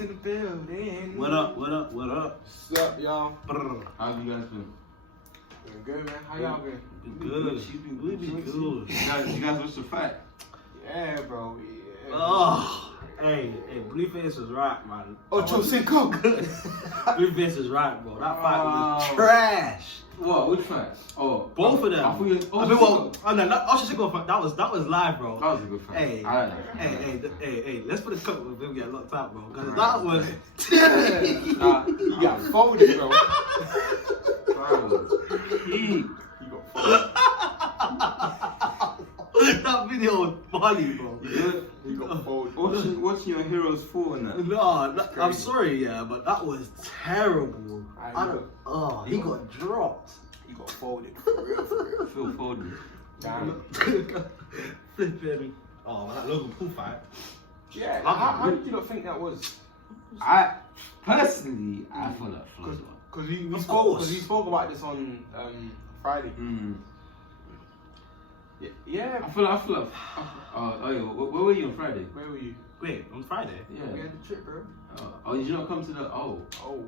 in the building. What up? What up? What up? What's up, y'all? How have you guys been? Doing good, man. How y'all been? Good. We be good. You guys watched the fight? Yeah, bro. Yeah. Oh, hey, Blueface was right, man. Ocho Cinco. Blueface was right, bro. That fight was Oh. trash. What? Which fight? Oh, Both of them. I thought you. I mean, well, oh no, Ocho Cinco, that was live, bro. That was a good fight. Hey, I like that. hey, let's put a cut with him get locked out, bro. Because that was. You got folded, bro. He You got folded. That video was funny, bro. You got folded. watching your heroes fall in that. No, I'm sorry, yeah, but that was terrible. He got- got dropped. You got folded. For real, for real. Phil Foden. Damn. Flipping. Oh, that Logan Paul fight. Yeah, how did you not think that was? I personally, I feel like Floyd won. Because we Of spoke course. about this on Friday. Yeah. I feel like. Oh yeah. Where were you on Friday? Where were you? Wait, on Friday? Yeah. We had the trip, bro. Oh, did you not come to the? Oh. Oh.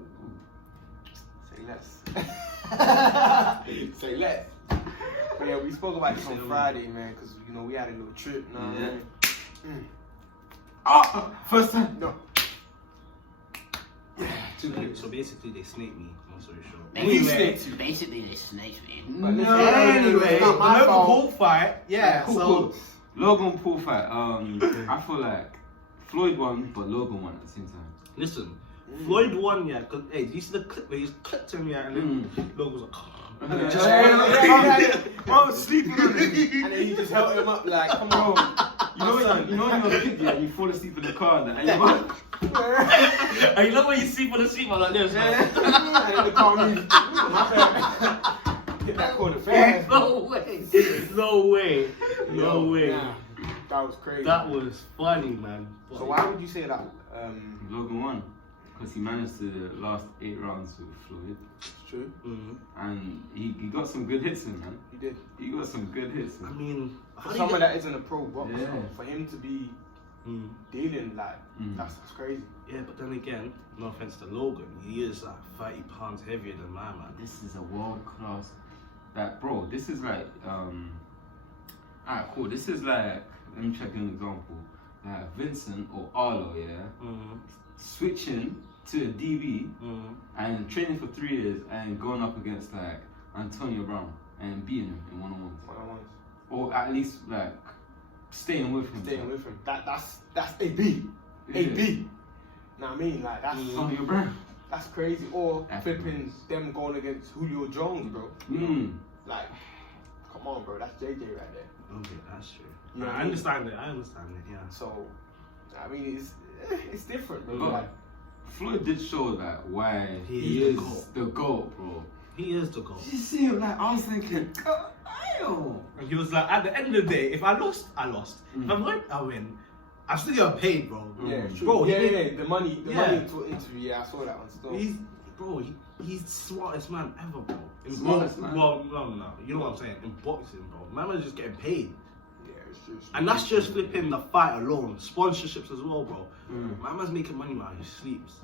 Say less. Say less. But yeah, we spoke about this on Friday, man, because we had a little trip. First time. No. So basically, they snaked me. Long story short. Basically, they snaked me. But listen, Anyway, it's the not my Logan fault. Paul fight. Yeah. Cool. Logan Paul fight. I feel like Floyd won, but Logan won at the same time. Listen, Floyd won, yeah. Cause hey, do you see the clip where he's clipped him, yeah, and then Logan was like. I was sleeping on him. And then he just held him up like, come on. You know when you're a kid, yeah, you fall asleep in the car and you go. And you know when you sleep on the seat, man, like this, man. And the car moves. Hit that corner fast. No way. No way. No way. Nah, that was crazy. That was funny, man. So why would you say that? Logan won because he managed the last 8 rounds with Floyd, It's true. and he got some good hits in, man. He did. He got some good hits in. I mean, For someone that isn't a pro boxer, Yeah. for him to be dealing like that's crazy. yeah, but then again, no offense to Logan, he is like 30 pounds heavier than my man. This is a world class. Like, bro, this is like alright, cool. This is like, let me check an example. Like Vincent or Arlo, yeah, switching to a DB and training for 3 years and going up against like Antonio Brown and beating him in one-on-ones. One-on-ones. Or at least like staying with him. Staying with him. That's AB. AB. Know what I mean? Like that's Antonio Brown. that's crazy. Or That's flipping them going against Julio Jones, bro. Like, come on, bro. That's JJ right there. Okay, that's true. You know what I I mean? understand it. I understand it. Yeah. So, I mean, it's different, bro. But Like, Floyd did show that why He he is is the GOAT, bro. He is the goal. Did you see him? Like, I was thinking, God damn. And he was like, at the end of the day, if I lost, I lost. If I win, I win. I'm still getting paid, bro. yeah, it's true. Bro, yeah. The he money Yeah. into interview. Yeah, I saw that one. Still. He's the smartest man ever, bro. In Smartest boxing, man? well, no. You know what I'm saying? In boxing, bro. My man's just getting paid. Yeah, it's true. And that's just flipping the fight alone. Sponsorships as well, bro. My man's making money while he sleeps.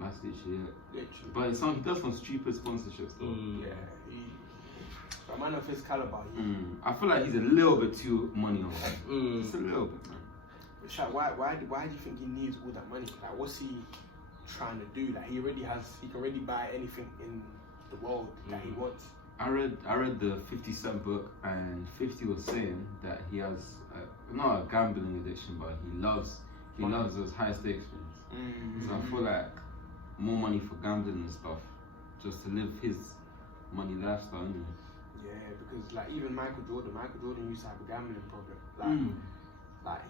That's literally it. Literally. But he does some stupid sponsorships though. Yeah. A man of his caliber. I feel like he's a little bit too money hungry. Just a little bit, man. Shaq, why do you think he needs all that money? Like, what's he trying to do? Like, he can already buy anything in the world that he wants. I read the 50 Cent book, and 50 was saying that he has not a gambling addiction, but he loves those high stakes things. So I feel like more money for gambling and stuff, just to live his money lifestyle. Anyway. Yeah, because like even Michael Jordan used to have a gambling problem. Like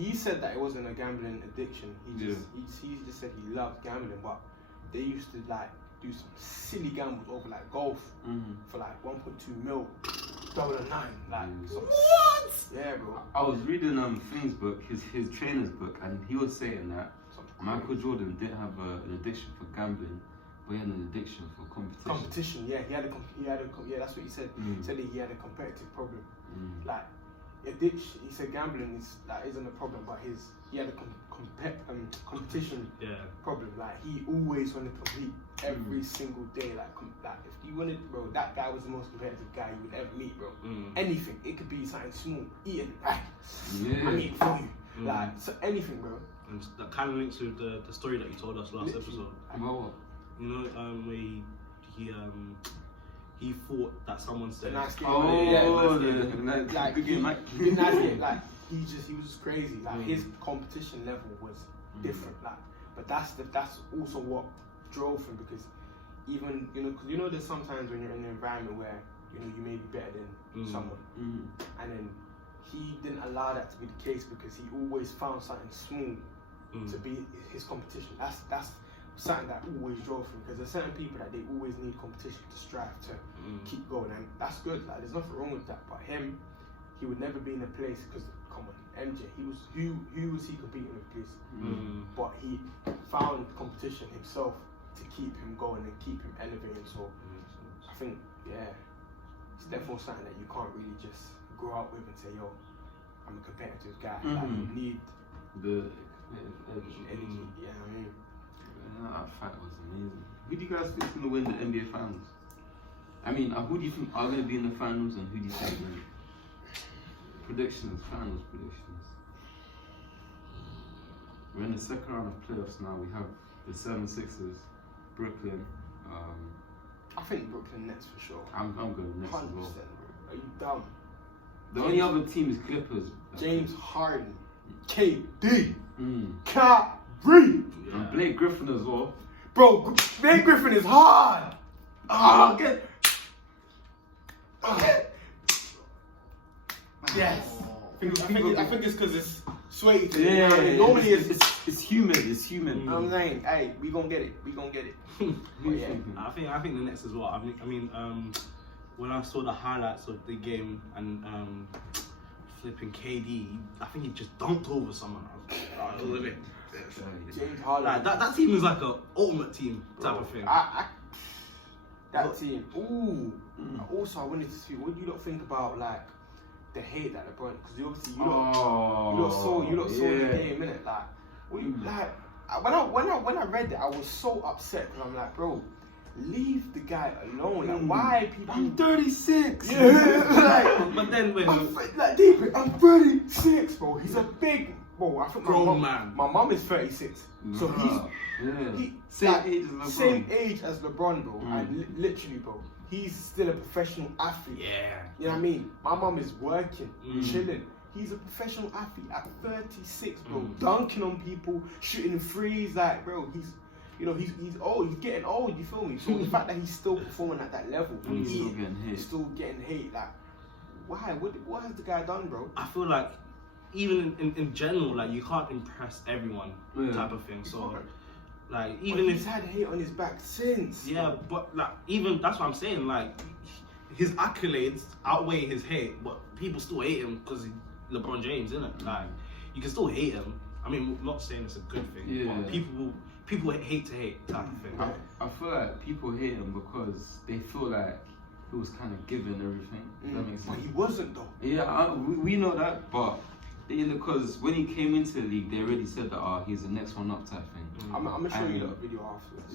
he said that it wasn't a gambling addiction. He just said he loved gambling, but they used to like do some silly gambles over like golf for like 1.2 mil, double or nine. Like What? Yeah, bro. I was reading Thing's book, his trainer's book, and he was saying that Michael Jordan didn't have an addiction for gambling, but he had an addiction for competition. Yeah, yeah, that's what he said. He said that he had a competitive problem. Like addiction, he said gambling isn't a problem, but he had a competition competition Yeah. problem. Like he always wanted to compete every single day. Like if you wanted, bro, that guy was the most competitive guy you would ever meet, bro. Anything, it could be something small, eating. I'm eating for you. Like so anything, bro. And that kind of links with the story that you told us last episode. Well, You know, where he thought that someone said. Nice game. like he Mike. nice game. Like he was just crazy. Like his competition level was different. Like, but that's also what drove him, because even there's sometimes when you're in an environment where you may be better than someone, and then he didn't allow that to be the case, because he always found something small to be his competition. That's something that always drove him, because there's certain people that they always need competition to strive to keep going, and that's good. Like there's nothing wrong with that. But him, he would never be in a place, because come on, MJ, who was he competing with, please? But he found competition himself to keep him going and keep him elevating. So I think it's definitely something that you can't really just grow up with and say, yo, I'm a competitive guy. Like you need The energy. Yeah, I mean. That fight was amazing. Who do you guys think is going to win the NBA Finals? I mean, who do you think are going to be in the finals, and who do you think will win? Finals predictions. We're in the second round of playoffs now. We have the 76ers, Brooklyn. I think Brooklyn Nets for sure. I'm going Nets 100%, as well. bro. Are you dumb? The only other team is Clippers. James Harden, KD, Kyrie. And Blake Griffin as well. Bro, Blake Griffin is hard. Okay. Yes. I think it's because it's sweaty today. Yeah. Normally it's humid. It's humid. I'm saying, hey, we gonna get it. But yeah. I think the Nets as well. I mean, when I saw the highlights of the game and flipping KD, I think he just dunked over someone. I was like, James Harden. like that team is like an ultimate team type of thing. That team. Ooh. Also, I wanted to see, what do you lot think about like the hate that LeBron? Because obviously you lot saw the game, innit? Like, what you like? When I read it, I was so upset, because I'm like, bro, leave the guy alone. Like, why people? I'm 36. Yeah. Like, But then when I'm 36, bro. He's a big. Bro, I think grown man. My mom is 36, so he's same age as LeBron, bro. And literally, bro, he's still a professional athlete. Yeah. You know what I mean? My mom is working, chilling. He's a professional athlete at 36, bro. Dunking on people, shooting threes, like, bro, he's old, he's getting old, you feel me? So the fact that he's still performing at that level, he's still getting hate, like, why? What has the guy done, bro? I feel like even in general, like, you can't impress everyone type of thing. So like, even he's had hate on his back since. Yeah, but like, even that's what I'm saying, like, his accolades outweigh his hate, but people still hate him because he's LeBron James, innit? Like, you can still hate him. I mean, I'm not saying it's a good thing, but people hate to hate type of thing. I feel like people hate him because they feel like he was kind of given everything. Does that make sense? But he wasn't, though. Yeah, we know that, but because when he came into the league, they already said that he's the next one up type thing. I'm gonna show you that video afterwards.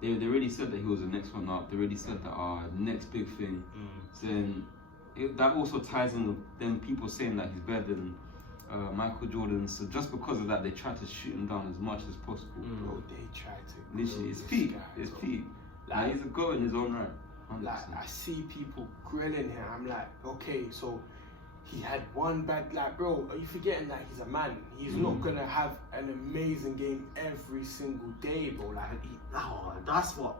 Yeah, they already said that he was the next one up. They already said that the next big thing. So then that also ties in with then people saying that he's better than Michael Jordan. So just because of that, they try to shoot him down as much as possible. Bro, they try to. Literally, it's peak. It's peak. Like, he's a goat in his own right. 100%. Like, I see people grilling him. I'm like, okay, so he had one bad, like, bro, are you forgetting that he's a man? He's not gonna have an amazing game every single day, bro. Like, that's what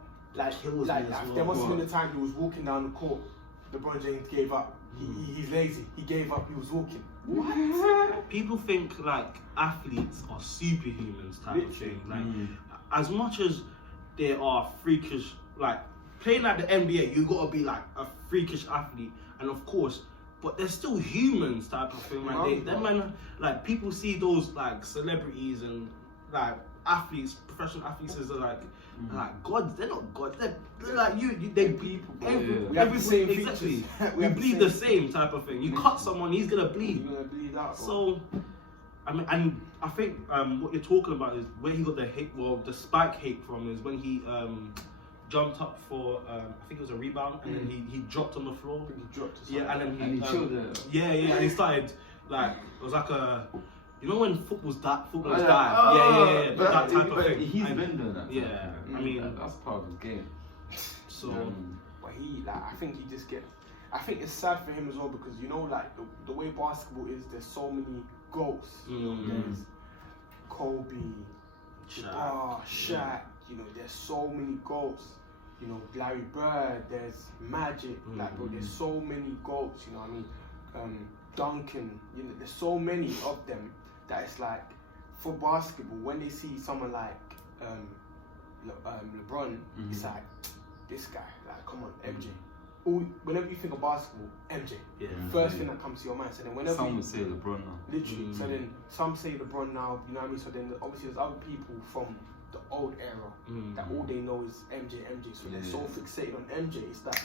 kills me as well. There must have been a time he was walking down the court. LeBron James gave up. He's lazy. He gave up. He was walking. What? People think like athletes are superhumans type of thing. Like, as much as they are freakish, like playing like the NBA, you gotta be like a freakish athlete, and of course, but they're still humans type of thing. Like like people see those like celebrities and like athletes, professional athletes as like gods. They're not gods. They're like they people. We have the same exactly. features. We bleed the same type of thing. You cut someone, he's gonna bleed. You're gonna bleed out. So I mean, and I think what you're talking about is where he got the hate. Well, the spike hate from is when he jumped up for I think it was a rebound, and then he dropped on the floor. I think he dropped or Yeah, and then And he chilled it. Yeah, and he started like it was like a. You know when footballers dive? But That type of thing. He's been doing that. Yeah, I mean that's part of his game. So, but he, like, I think he just gets. I think it's sad for him as well because you know, like the way basketball is, there's so many goats. You know, there's Kobe, Shaq. You know, there's so many goats. You know, Larry Bird. There's Magic. Like, bro, there's so many goats. You know what I mean? Duncan. You know, there's so many of them that it's like for basketball when they see someone like LeBron, it's like this guy. Like, come on, MJ. Whenever you think of basketball, MJ. Yeah. First thing that comes to your mind. So then whenever some would say LeBron now. literally. So then some say LeBron now. You know what I mean? So then obviously there's other people from the old era that all they know is MJ. So they're so fixated on MJ. It's like,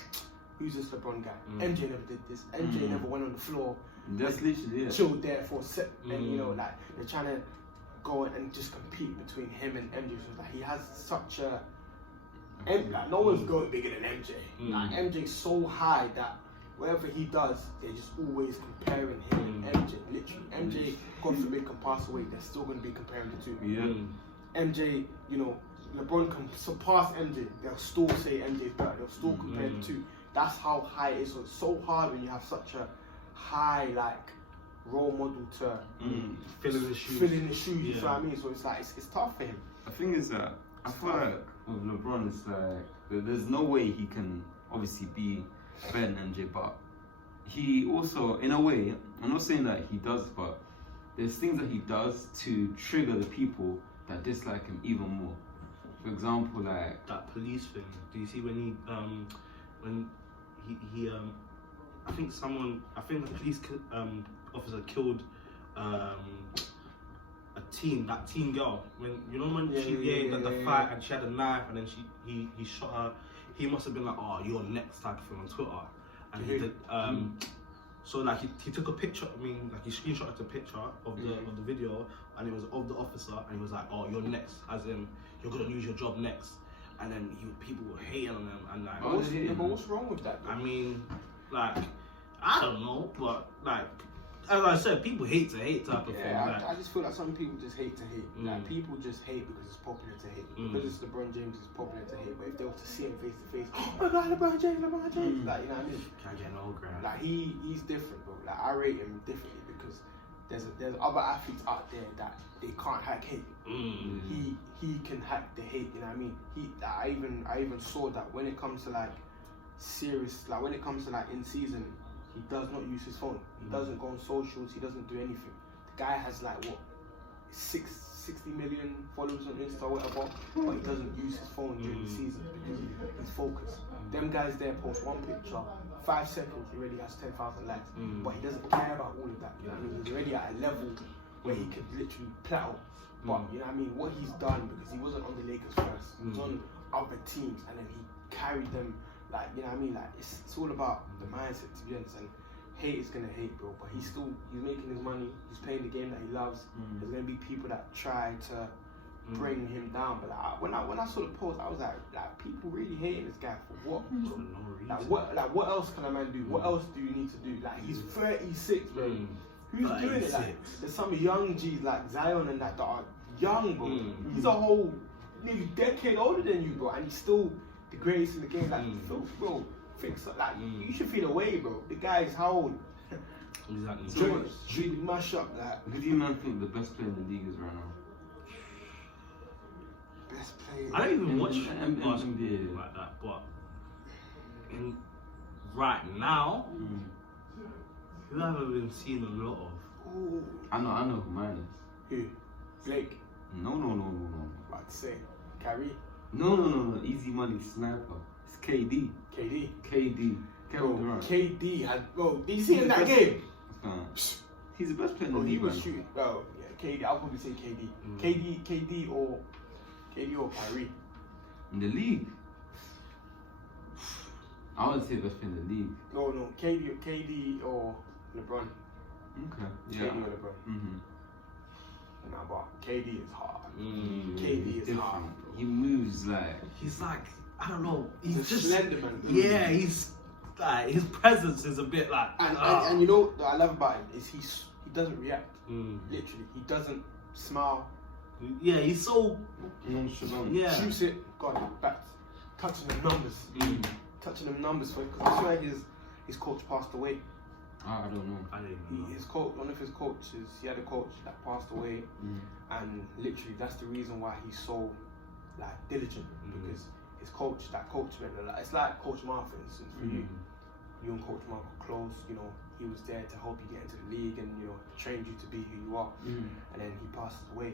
who's this LeBron guy? MJ never did this. MJ never went on the floor. That's literally it. Chilled there for a set, and you know, like they're trying to go and just compete between him and MJ. So like he has such a. Like, no one's going bigger than MJ. Like MJ's so high that whatever he does, they're just always comparing him and MJ. Literally, MJ, God forbid, can pass away. They're still going to be comparing the two. Yeah. MJ, you know, LeBron can surpass MJ. They'll still say MJ's better. They'll still compare the two. That's how high it is. So it's so hard when you have such a high like role model to fill in the shoes. You know what I mean? So it's like it's tough for him. The thing is that I feel like with LeBron, it's like there's no way he can obviously be better than MJ, but he also, in a way, I'm not saying that he does, but there's things that he does to trigger the people that dislike him even more. For example, like that police thing. Do you see when he I think the police officer killed that teen girl, when you know when the fight and she had a knife and then he shot her. He must have been like, oh, you're next type of thing on Twitter, and he did so like he took a picture. I mean, like he screenshotted a picture of the video, and it was of the officer, and he was like, oh, you're next, as in you're gonna lose your job next. And then people were hating on him, and like, what's wrong with that? Bro? I mean, like, I don't know, but like, as I said, people hate type of thing. I just feel like some people just hate to hate. Like, people just hate because it's popular to hate. Because it's LeBron James, it's popular to hate. But if they were to see him face to face, oh my God, LeBron James, like, you know what I mean? Can't get no ground. Like he's different, bro. Like I rate him differently because there's other athletes out there that they can't hack hate. He can hack the hate. You know what I mean? I even saw that when it comes to like serious, like when it comes to like in season, he does not use his phone. He doesn't go on socials. He doesn't do anything. The guy has like what 60 million followers on Insta or whatever, but he doesn't use his phone during the season because he's focused. Them guys there post one picture, 5 seconds, he already has 10,000 likes, but he doesn't care about all of that. You know what I mean? He's already at a level where he could literally plow. But you know what I mean? What he's done, because he wasn't on the Lakers first, he was on other teams, and then he carried them. Like, you know what I mean? Like, it's all about the mindset, to be honest. And hate is gonna hate, bro. But he's making his money. He's playing the game that he loves. There's gonna be people that try to bring him down. But like, when I saw the post, I was like people really hating this guy for what? For no reason. Like what else can a man do? What else do you need to do? Like, he's 36, bro. Who's doing it? Like, there's some young G's like Zion and that are young, bro. He's a whole nearly decade older than you, bro, and he's still the greatest in the game. Like, bro, fix it. Like, you should feel away, bro. The guy's how old? Exactly. So should mash up. Like, who do you man think the best player in the league is right now? Best player. I don't even watch NBA basketball like that, but right now, who have I been seeing a lot of? Ooh. I know who mine is. Who? Blake. No. About to say Kyrie. No. Easy money sniper. It's KD. KD. Kevin Durant. KD had, bro. Did you see him in that game? He's the best player in the Bro, league. he was shooting. Bro, yeah, KD. I'll probably say KD. KD or Kyrie. In the league. I would say best player in the league. No. KD or LeBron. Okay. Yeah. KD or LeBron. Nah, but KD is hard. KD is hard. He moves like He's like, I don't know. He's He's just slender man. Yeah, he's like his presence is a bit like. And you know what I love about him is he doesn't react. Mm. Literally, he doesn't smile. Yeah, he's so. nonchalant. Yeah. Shoots it, got it back, touching them numbers, touching them numbers for because I swear his coach passed away. I don't know. I didn't even know. His coach, one of his coaches, he had a coach that passed away, and literally that's the reason why he's so like diligent because his coach, that coach, it's like Coach Mark, for instance, for you and Coach Mark were close. You know, he was there to help you get into the league and you know trained you to be who you are. And then he passes away,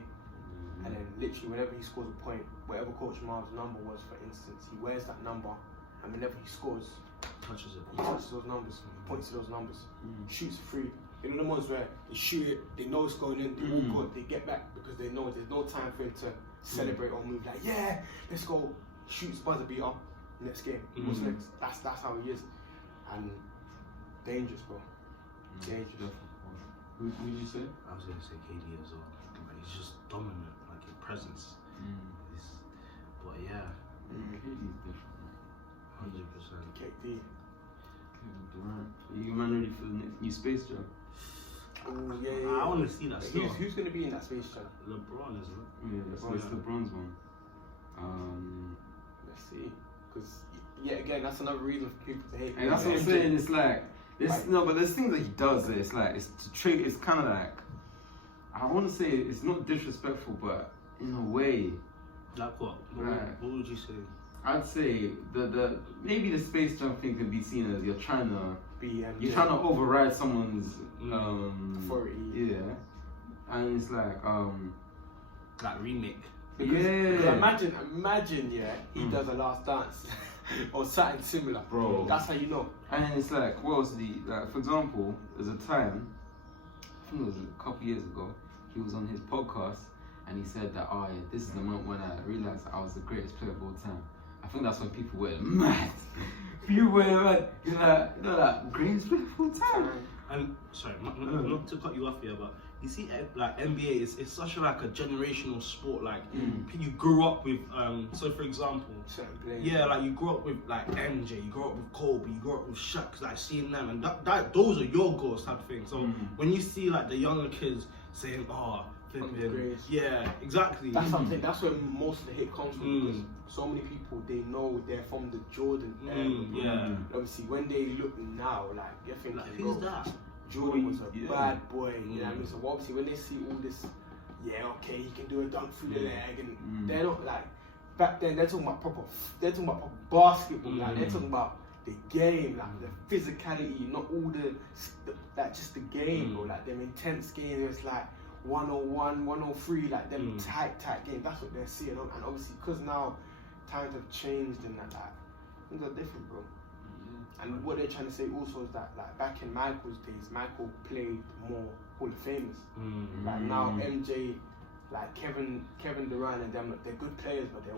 and then literally whenever he scores a point, whatever Coach Mark's number was, for instance, he wears that number, and whenever he scores, Touches it. he touches those numbers, points to those numbers, shoots free. You know the ones where they shoot it, they know it's going in, they all good, they get back because they know there's no time for him to celebrate or move like, yeah, let's go, shoots buzzer beater, next game, what's next? That's how he is. And dangerous, bro. Dangerous. Who did you say? I was gonna say KD as well. Like, he's just dominant, like his presence. But yeah, KD's different. 100%. KD. Kevin Durant. Are you man ready for the next new Space Jam? Oh yeah. I want to see that still. Who's gonna be in that Space Jam? LeBron, isn't it? Yeah, that's the bronze one. Let's see, because yeah, again, that's another reason for people to hate. And that's what I'm saying. It's like no, but there's things that he does. It's like it's to trade. It's kind of like I want to say it's not disrespectful, but in a way, Like what? Right. What would you say? I'd say the maybe the Space Jam thing can be seen as you're trying to override someone's authority. Yeah, and it's like Like remake. Because imagine, yeah, he does a Last Dance or something similar, bro. That's how you know. And it's like, what was for example, there's a time, I think it was a couple years ago, he was on his podcast and he said that, oh yeah, this is the moment when I realized I was the greatest player of all time. I think that's when people were mad. People were mad. You're like, you know that greatest player of all time. And sorry, not to cut you off here, but you see, like NBA is such like a generational sport. Like you grew up with, so for example, like you grew up with like MJ, you grew up with Kobe, you grew up with Shaq, like seeing them, and that those are your goals type of thing. So when you see like the younger kids saying, oh, yeah, exactly. That's something. That's where most of the hate comes from. Because so many people, they know they're from the Jordan era. Obviously, when they look now, like you're thinking, like, who's that? Jordan was a bad boy. You know what I mean? So obviously, when they see all this, yeah, okay, he can do a dunk through the leg, and they're not like back then. They're talking about proper. They're talking about proper basketball. Like they're talking about the game, like the physicality, not all like just the game, bro. Like them intense games. It's like 101, 103, like them tight games. That's what they're seeing, and obviously because now times have changed and that, like, things are different, bro. And what they're trying to say also is that, like, back in Michael's days, Michael played more Hall of Famers. Like now MJ, like Kevin Durant and them, they're good players, but they're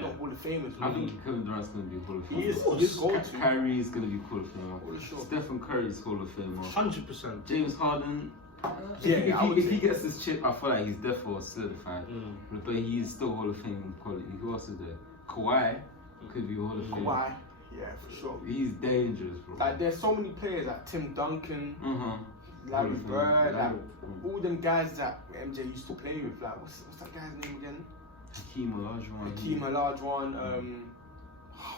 not Hall of Famers. I think Kevin Durant's going to be Hall of Famer. He is going to. Kyrie is going to be Hall of Famer. Stephen Curry is Hall of Famer. 100%. James Harden. If he gets this chip, I feel like he's definitely solidified. But he's still Hall of Fame quality. Who else is there? Kawhi could be Hall of Fame. Kawhi, yeah, for sure. He's dangerous, bro. Like there's so many players like Tim Duncan, Larry Bird, like all them guys that MJ used to play with. Like what's that guy's name again? Hakeem Olajuwon. Hakeem Olajuwon.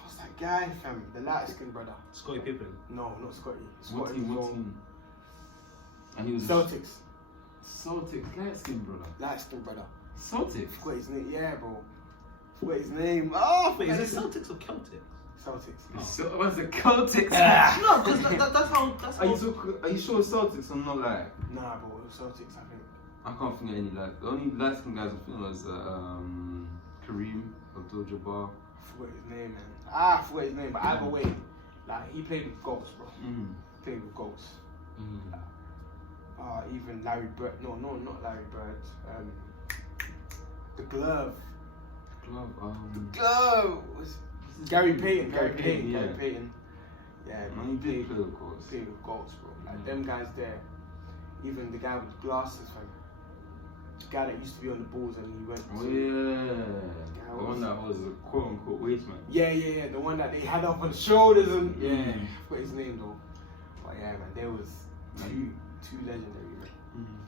What's that guy, fam? The light-skinned brother. Scottie Pippen. No, not Scotty. What team? And he was Celtics. Celtics, light-skinned brother. Light-skinned brother. Celtics. Forgot his name. Yeah, bro. Forgot his name. Oh, wait, is it Celtics or Celtics? Celtics. So, what's the Celtics? No, because that's how. Are you sure Celtics or not like? Nah, bro. Celtics, I think. I can't think of any like. The only light-skinned guys I think was Kareem Abdul-Jabbar. I forgot his name, man. I forgot his name, but either way, like he played with goats, bro. Played with goats. Even Larry Bird. No, not Larry Bird. The glove. The glove. Gary Payton. Gary Payton. Yeah, man, he did play with goats. Played with goats, bro. Like them guys there. Even the guy with the glasses, fam. guy that used to be on the Bulls and he went. Oh yeah, the one that was a quote unquote waste man. Yeah, the one that they had up on the shoulders and I forgot his name though. But yeah, man, there was two legendary, man.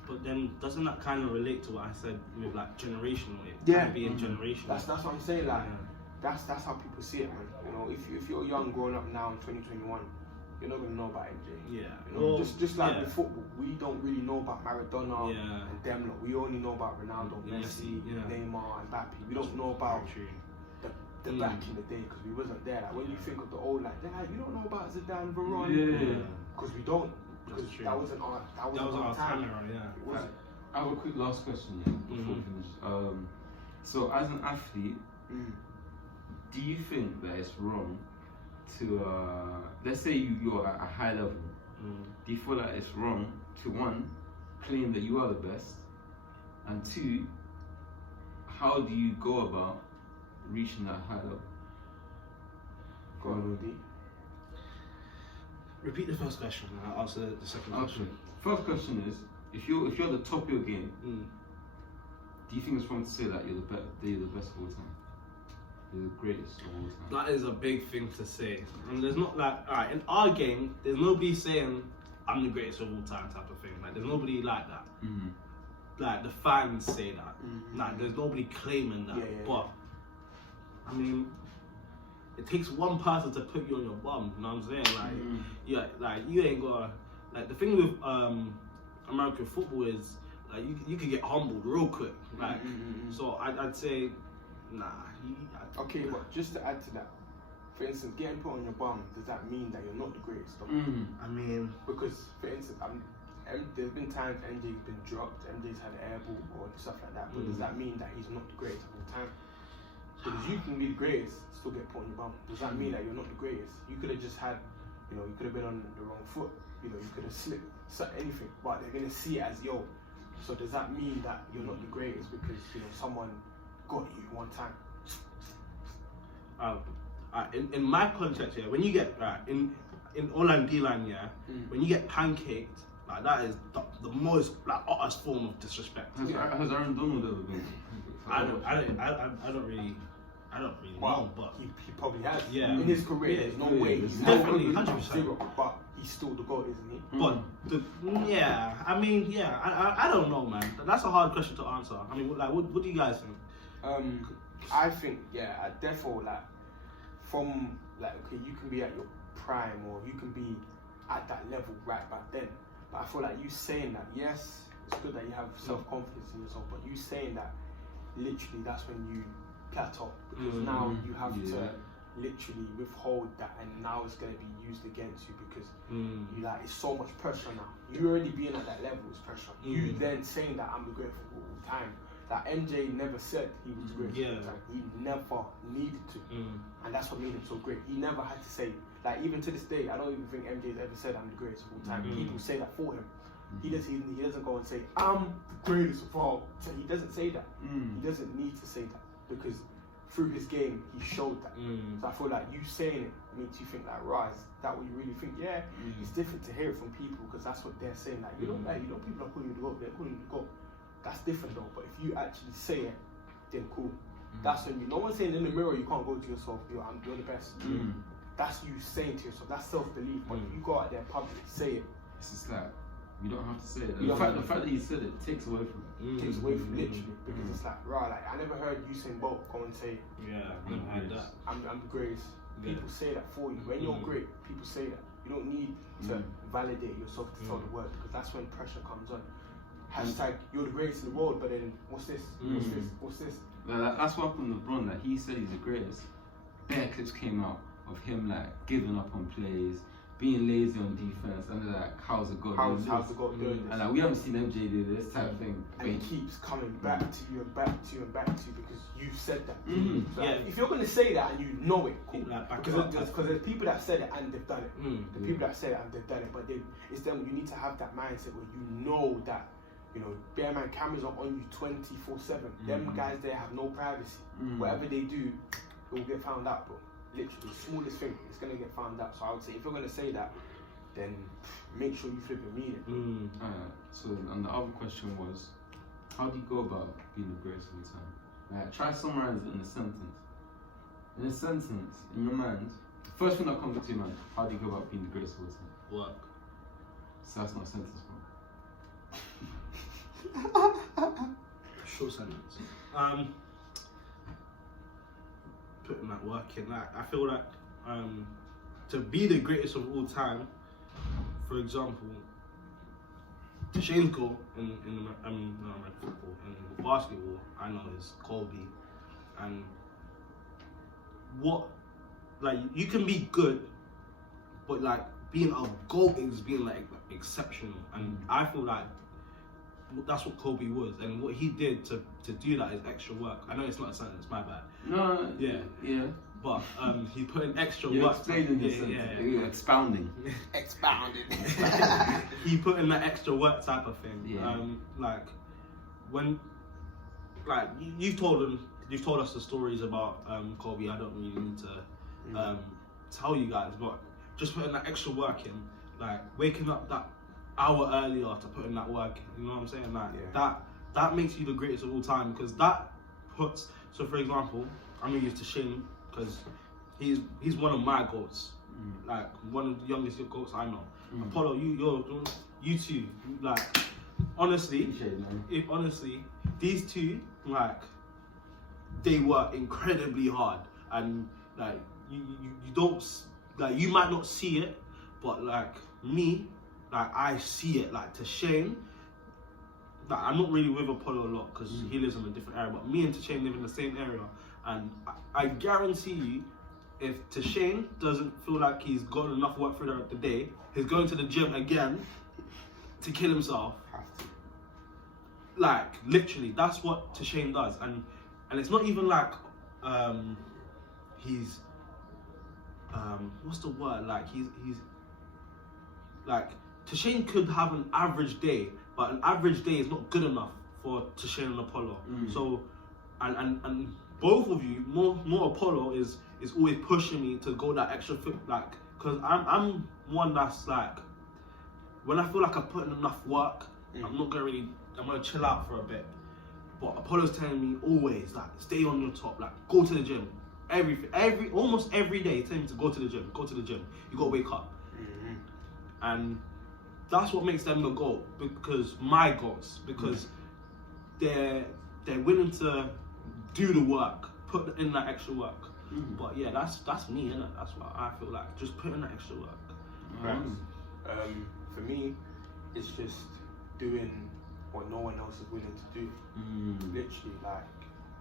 But then doesn't that kind of relate to what I said with like generational? Being generational. That's what I'm saying. Like that's how people see it, man. You know, if you're young growing up now in 2021, you're not gonna know about MJ. Yeah. You know, just like with football, we don't really know about Maradona and them lot. We only know about Ronaldo, Messi, Neymar, and Mbappe. We don't know about the back in the day because we wasn't there. Like when you think of the old, like you don't know about Zidane, Varane, because we don't. Because that wasn't our time. It wasn't. I have a quick last question before we finish. So as an athlete, do you think that it's wrong to let's say you're at a high level, do you feel like it's wrong to one, claim that you are the best, and two, how do you go about reaching that high level? Go on, Rudy. Repeat the first question and I'll answer the second question. First question is, if you're the top of your game, do you think it's wrong to say that you're the best of all time? You're the greatest of all time? That is a big thing to say. And there's not like, alright, in our game, there's nobody saying I'm the greatest of all time type of thing. Like there's nobody like that. Like the fans say that. Like there's nobody claiming that. But I mean, it takes one person to put you on your bum, you know what I'm saying? Like you ain't gotta, like the thing with American football is like you can get humbled real quick. Like so I'd say nah. Okay, but just to add to that, for instance, getting put on your bum, does that mean that you're not the greatest? I mean, because for instance, there's been times MJ's been dropped, MJ's had an air ball or stuff like that, but does that mean that he's not the greatest of all time? Because you can be the greatest, still get put on your bum. Does that mean that you're not the greatest? You could have just had, you could have been on the wrong foot, you could have slipped, anything, but they're going to see it as yo. So does that mean that you're not the greatest because, someone got you one time? In my context, when you get in online D-line, when you get pancaked, like that is the most utter form of disrespect. Has Aaron Donald ever been? I don't really know, but he probably has. Yeah. In his career, there's no way. He's definitely 100%. But he's still the GOAT, isn't he? But I don't know, man. That's a hard question to answer. I mean, what do you guys think? I think, therefore, from okay, you can be at your prime or you can be at that level right back then. But I feel like you saying that, yes, it's good that you have self-confidence in yourself, but you saying that, literally, that's when you plateau because now you have to literally withhold that, and now it's going to be used against you because it's so much pressure now. You already being at that level is pressure. You then saying that I'm the greatest of all time. That MJ never said he was the greatest of all time. He never needed to, and that's what made him so great. He never had to say, even to this day, I don't even think MJ's ever said I'm the greatest of all time. People say that for him. He doesn't go and say I'm the greatest of all. So he doesn't say that. He doesn't need to say that because through his game he showed that. So I feel like you saying it makes you think right, is that what you really think? Yeah, it's different to hear it from people because that's what they're saying. People are calling you the GOAT, they're calling you the GOAT. That's different though. But if you actually say it, then cool. That's when no one's saying in the mirror you can't go to yourself, you're the best. That's you saying to yourself. That's self-belief. But if you go out there in public, say it. It's just like you don't have to say it. The fact that you said it takes away from it. Takes away from it, literally, because it's I never heard Usain Bolt go and say, never heard that. I'm the greatest. People say that for you. When you're great, people say that. You don't need to validate yourself to tell the word because that's when pressure comes on. Hashtag you're the greatest in the world, but then what's this? What's this? That's what happened with LeBron. He said he's the greatest. Bare clips came out of him giving up on plays, being lazy on defense, and how's it going? How's it going? And we haven't seen MJ do this type of thing. And he keeps coming back to you and back to you and back to you because you said that. So if you're gonna say that and you know it, cool. Because there's people that said it and they've done it. The people that said it and they've done it, but it's them. You need to have that mindset where you know that. Bear man, cameras are on you 24/7. Them guys there have no privacy. Whatever they do, it will get found out, bro. Literally, the smallest thing, it's gonna get found out. So I would say, if you're gonna say that, then make sure you flip and mean it. So, and the other question was, How do you go about being the greatest of all time? Like, try summarize it in a sentence. In a sentence, in your mind, first thing that comes to your mind, how do you go about being the greatest of all time? Work. So that's not a sentence, bro. Short sentence. Putting that work in. Like, I feel like to be the greatest of all time, for example, Shane's goal in football, in basketball, I know is Kobe. And what, like, you can be good, but like being a GOAT is being like exceptional. And I feel like that's what Kobe was, and what he did to do that is extra work. I know it's not a sentence, my bad. No. Yeah. But he put in extra You're work. explaining this sentence. You're expounding. Expounded. He put in that extra work type of thing. Yeah. Like when, like you've told us the stories about Kobe. I don't really need to tell you guys, but just putting that extra work in, like waking up that hour earlier to put in that work. You know what I'm saying? Like that makes you the greatest of all time, because that puts. So for example, I'm gonna use Shane because he's one of my goats. Like one of the youngest goats I know. Apollo, you two, like honestly, these two, like they work incredibly hard, and like you don't, like you might not see it, but like me, like I see it. Like to Shane, like I'm not really with Apollo a lot because he lives in a different area, but me and Shane live in the same area, and I guarantee you, if Shane doesn't feel like he's got enough work throughout the day, he's going to the gym again to kill himself. Like literally, that's what Shane does, and it's not even like he's what's the word? Like he's like Shane could have an average day, but an average day is not good enough for Shane and Apollo. So and both of you, more Apollo is always pushing me to go that extra foot, like, because I'm one that's like, when I feel like I put in enough work, I'm gonna chill out for a bit. But Apollo's telling me always, like, stay on your top, like, go to the gym. Almost every day, he's telling me to go to the gym. You gotta wake up. And that's what makes them the GOAT, because my GOATs, because they're willing to do the work, put in that extra work. But yeah, that's me, innit? That's what I feel like. Just put in that extra work. Right. For me, it's just doing what no one else is willing to do. Literally, like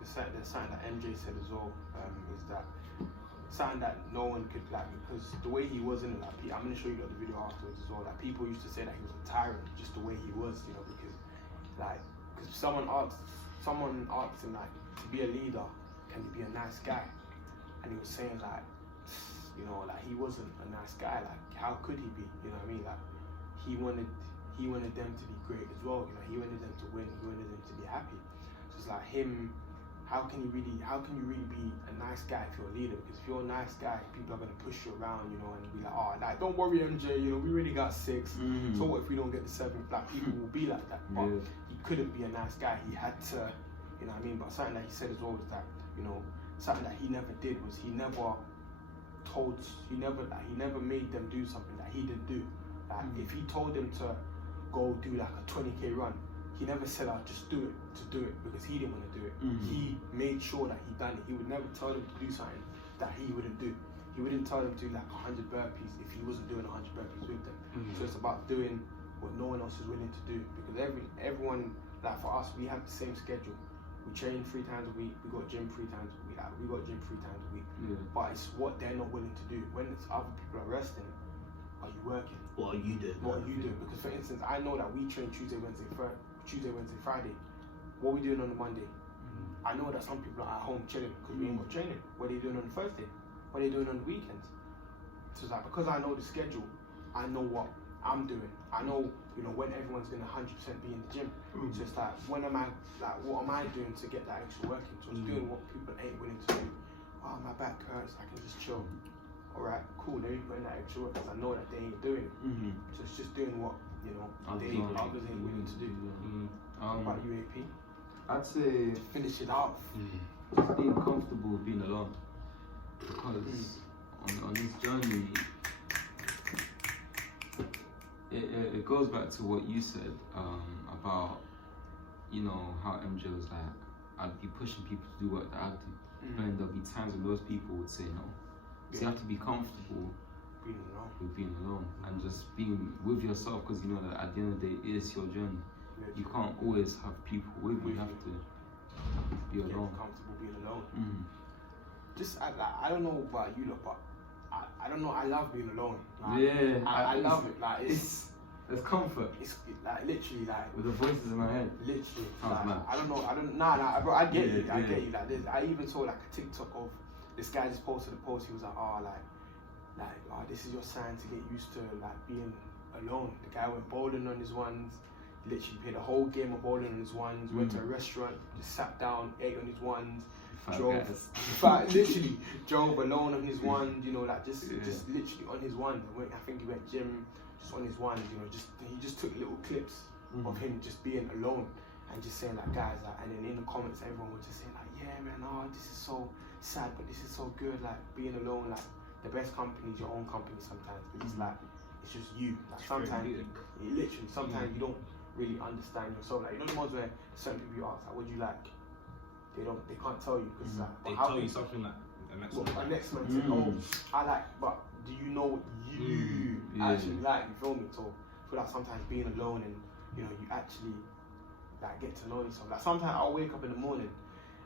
there's something that MJ said as well. Is that something that no one could, like, because the way he was in it, like, I'm gonna show you the video afterwards as well. Like, people used to say that he was a tyrant, just the way he was, you know, because someone asked him, like, to be a leader, can you be a nice guy? And he was saying, like, you know, like, he wasn't a nice guy. Like, how could he be? You know what I mean? Like, he wanted them to be great as well. You know, he wanted them to win. He wanted them to be happy. So it's like him. How can you really be a nice guy if you're a leader? Because if you're a nice guy, people are gonna push you around, you know, and be like, oh, like, don't worry, MJ. You know, we already got 6. So what if we don't get the 7th? Like, people will be like that. But he couldn't be a nice guy. He had to, you know what I mean? But something that he said as well was that, you know, something that he never did was he never made them do something that he didn't do. Like, if he told them to go do like a 20k run, he never said, I'll just do it to do it, because he didn't want to do it. He made sure that he done it. He would never tell them to do something that he wouldn't do. He wouldn't tell them to do like 100 burpees if he wasn't doing 100 burpees with them. So it's about doing what no one else is willing to do, because everyone, like for us, we have the same schedule. We train 3 times a week. We got gym 3 times a week. We got gym 3 times a week. But it's what they're not willing to do. When it's other people are resting, are you working? What are you doing? Because for instance, I know that we train Tuesday, Wednesday, Friday. What are we doing on the Monday? I know that some people are at home chilling because we ain't got training. What are they doing on the Thursday? What are they doing on the weekends? So it's like, because I know the schedule, I know what I'm doing. I know, you know, when everyone's gonna 100% be in the gym. So it's like, what am I doing to get that extra work in? So it's doing what people ain't willing to do. Oh, my back hurts, I can just chill. Alright, cool, let me put in that extra work because I know that they ain't doing it. So it's just doing what, you know, others ain't willing to do. What about UAP? I'd say to finish it off. just being comfortable with being alone. Because on this journey, it goes back to what you said about, you know, how MJ was like, I'd be pushing people to do work that I do. But then there'll be times when those people would say no. So you have to be comfortable with being alone and just being with yourself, because you know that at the end of the day, it is your journey. You can't always have people with you. You have to be alone. Comfortable being alone. Just I don't know about you, but I don't know. I love being alone. Like, I love it. Like it's comfort. It's like literally like with the voices in my head. Literally. Like, mad. I don't know. Nah, bro. I get you. I get you. Like I even saw like a TikTok of this guy just posted a post. He was like, this is your sign to get used to like being alone. The guy went bowling on his ones. Literally played a whole game of bowling on his ones. Went to a restaurant, just sat down, ate on his ones. Literally drove alone on his ones. You know, like just literally on his ones. I think he went gym just on his ones. You know, he just took little clips of him just being alone and just saying like, guys, like, and then in the comments everyone was just saying like, yeah man, this is so sad, but this is so good. Like being alone, like the best company is your own company sometimes. It's like it's just you. Like sometimes sometimes you don't really understand yourself. Like you know the ones where certain people you ask like, what do you like? They can't tell you because like they tell you something like the next one. The next man said, oh, I like, but do you know what you actually like? You feel me? So I feel like sometimes being alone and you know you actually like get to know yourself. Like sometimes I'll wake up in the morning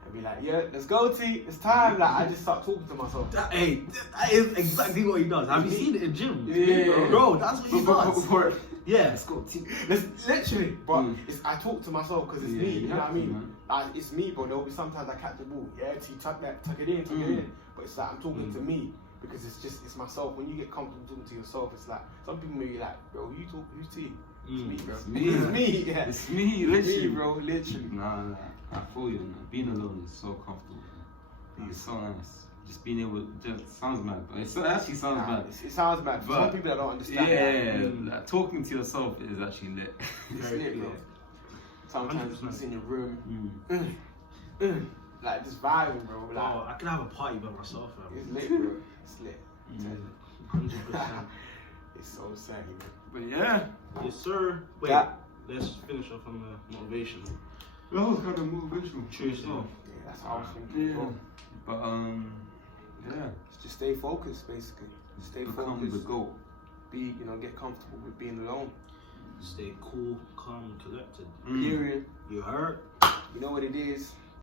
and be like, yeah, let's go T, it's time. Like I just start talking to myself. That is exactly what he does. Have you seen it in gym? Yeah, bro, that's what he does. Yeah, let's go T. Literally, but I talk to myself because it's me. You know what I mean? Like it's me, bro. There'll be sometimes I catch the ball. Yeah, T, tuck it in. But it's like I'm talking to me because it's myself. When you get comfortable talking to yourself, it's like some people may be like, bro, who's T? It's me, bro. It's me. Yeah. It's me, literally. It's me, bro. Literally. Nah, I feel you. Man. Being alone is so comfortable. It's so nice. Just being able to sounds mad, but it actually sounds mad. It sounds mad for some people that don't understand. Yeah, like, talking to yourself is actually lit. It's lit, bro. Sometimes it's in your room, like just vibing, bro. Like, I can have a party by myself, man. It's lit, bro. It's lit. 100%. It's so sad, man. But yeah. Yes, sir. Wait, let's finish off on the motivation. That was kind of motivational. True stuff. Yeah, that's how I was thinking. Yeah. But yeah. Just stay focused, basically. Stay Become focused. the GOAT. Get comfortable with being alone. Stay cool, calm, and collected. Period. You heard? You know what it is.